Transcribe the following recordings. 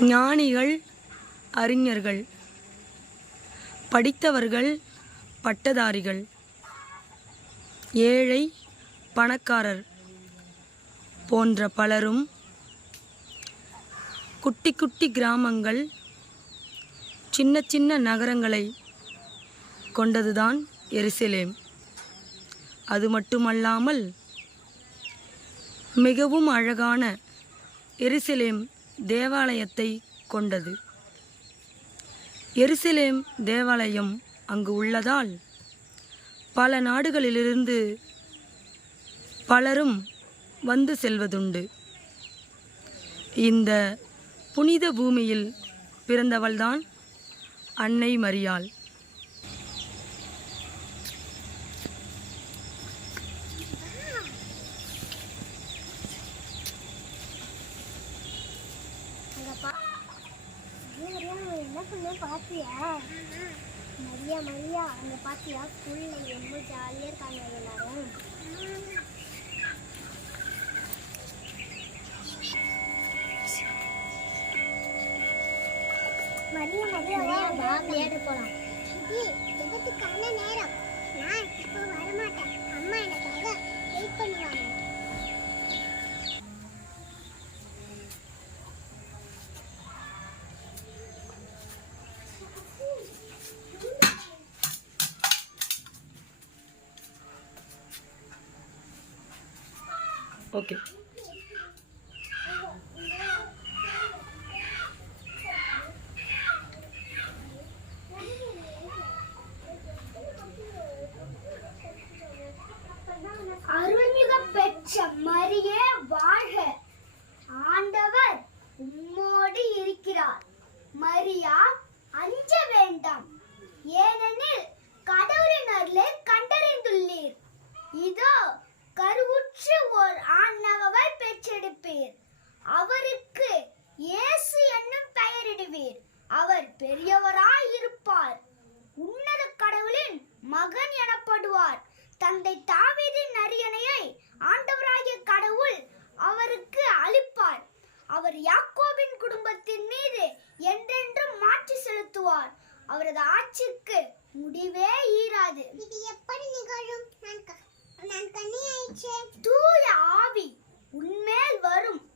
ஞானிகள் அறிஞர்கள் படித்தவர்கள் பட்டதாரிகள். ஏழை பணக்காரர் போன்ற பலரும் குட்டி குட்டி கிராமங்கள் சின்ன சின்ன நகரங்களை கொண்டதுதான் எருசலேம். அது மட்டுமல்லாமல் மிகவும் அழகான எருசலேம் தேவாலயத்தை கொண்டது. எருசலேம் தேவாலயம் அங்கு உள்ளதால் பல நாடுகளிலிருந்து பலரும் வந்து செல்வதுண்டு. இந்த புனித பூமியில் பிறந்தவள்தான் அன்னை மரியாள். என்ன பண்ண? மரியா மரியா அங்க பாத்தியா? ஸ்கூலில் ரொம்ப ஜாலியா இருக்காங்க எல்லாரும். மரியா மரியா வா விளையாட நேரம். நான் இப்போ வரமாட்டேன். அம்மா எனக்காக வெயிட் பண்ணுவாங்க. ஓகே. அருள்மிக பெற்ற மரியே வாழ்க. ஆண்டவர் உம்மோடு இருக்கிறார். மரியா அஞ்ச வேண்டாம். ஏனெனில் கடவுளின் அருளை கண்டறிந்துள்ளீர். பெற்று ஓர் ஆண்மகவை பெற்றெடுப்பீர். அவருக்கு இயேசு என்னும் பெயரிடுவீர். அவர் பெரியவராய் இருப்பார். உன்னத கடவுளின் மகன் எனப்படுவார். தந்தை தாவீதின் அரியணையை ஆண்டவராகிய கடவுள் அவருக்கு அளிப்பார். அவர் யாக்கோபின் குடும்பத்தின் மீது என்றென்றும் மாற்றி செலுத்துவார். அவரது ஆட்சிக்கு முடிவே ஈராது. இது எப்படி நிகழும்? நான் தூய ஆவி உன்மேல் வரும்.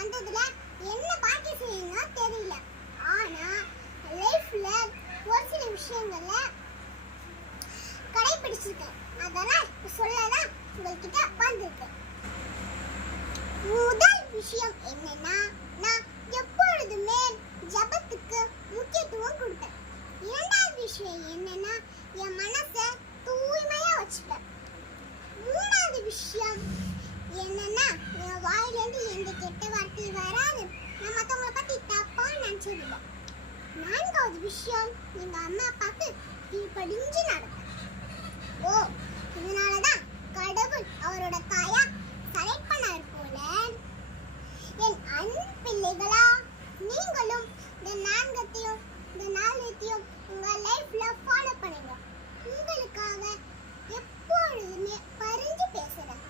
வந்ததுல என்ன பாக்கி செய்யணும்னா தெரியல. ஆனா லைஃப்ல ஒரு சில விஷயங்கள்ல கடைபிடிச்சிருக்கேன் அதெல்லாம் சொல்லலாம் சொல்லதான் உங்ககிட்ட வந்திருக்கேன். முதல் விஷயம் என்ன? நான்காவது விஷயம் எங்க அம்மா அப்பாவுக்கு கீழ்படிஞ்சு நடக்கும். ஓ இதனாலதான் கடவுள் அவரோட தாயா தலைப்பனார் போல என் அன்பு பிள்ளைகளா நீங்களும் இந்த நான்கத்தையும் இந்த நாலத்தையும் உங்க லைஃப்ல ஃபாலோ பண்ணுங்க. உங்களுக்காக எப்பொழுதுமே பறிஞ்சு பேசுறேன்.